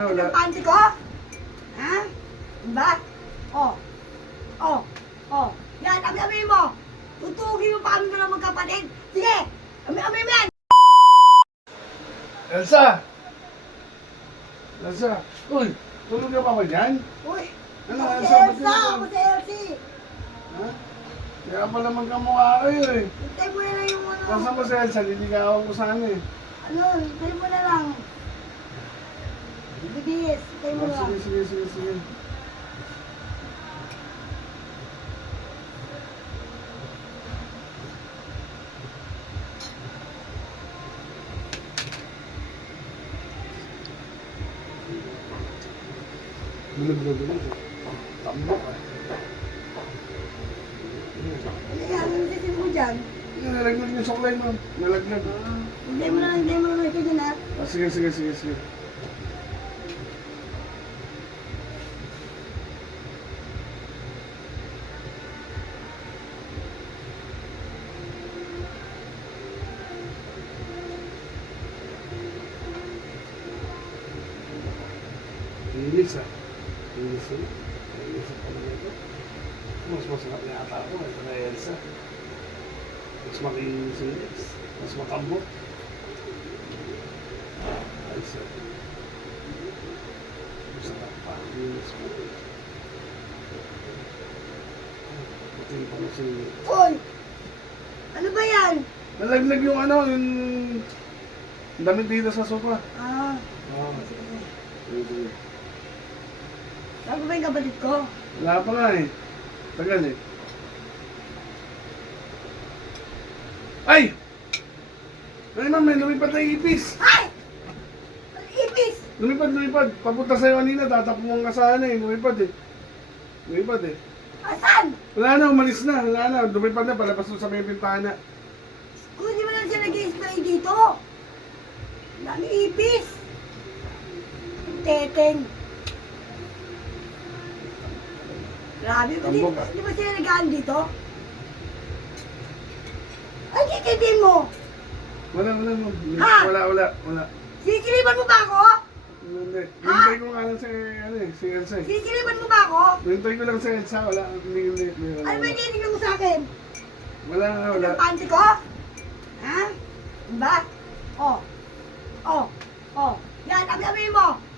Wala. Ang panty ko? Ha? Diba? Oh. Oh. Oh. Yan, ami-ami mo. Tutugin mo pa kami na magkapatid. Sige, ami-ami mo yan. Elsa! Elsa! Uy! Tulog ka pa ba dyan? Uy. Ano, Ako si Elsa, ba't Elsa. yun? Ako si Elsie. Ha? Kaya pala magkamukha kayo eh. Hintay mo na lang yung ano. Nasaan ba si Elsa? Liligawan ko sana eh. Ano, hintay mo na lang. Bibilis, hintay mo Oh, lang. sige. Bulag. Tambok eh. Ano yan, ano sisin mo dyan? Nalaglag yung suklay mo. Nalaglag. Hintay mo na lang ito dyan ha. Ah, sige. Inis ah. Inis eh. Inis ang pala ito. Mas masarap na ata ako. Ito na Elsa. Mas makinis yung Elsa. Mas matambok. Elsa. Masarap pa. Inis mo. Puti pa na si... Uy! Ano ba yan? Nalaglag yung ano, yung... damit dito sa sofa. Ah, Oo. Sige. saan ba yung kapatid ko? Wala pa nga eh. Tagal eh. Ay! Ay ma'am, may lumipad na ipis. Ay! Ang ipis! Lumipad. Papunta sa'yo kanina, tatapong ka sana eh. Lumipad eh. Asan? Wala na, umalis na. Wala na, lumipad na, palabas doon sa may bintana. Kung hindi mo lang siya nag-spray dito. Ang dami ipis. Teteng. Grabe, Tambok ah. di ba sila nagaan dito? Ay, kikitin mo! Wala ma'am. Ha? Wala. Sisilipan mo ba ako? Hindi. Ha? Hintay ko nga lang si, si Elsa eh. Sisilipan mo ba ako? Hintay ko lang si Elsa, wala. Hindi. Ano ba yung titignan mo sa akin? Wala. Ang panty ko? Ha? Diba? Oh. Yan, abi-abi mo.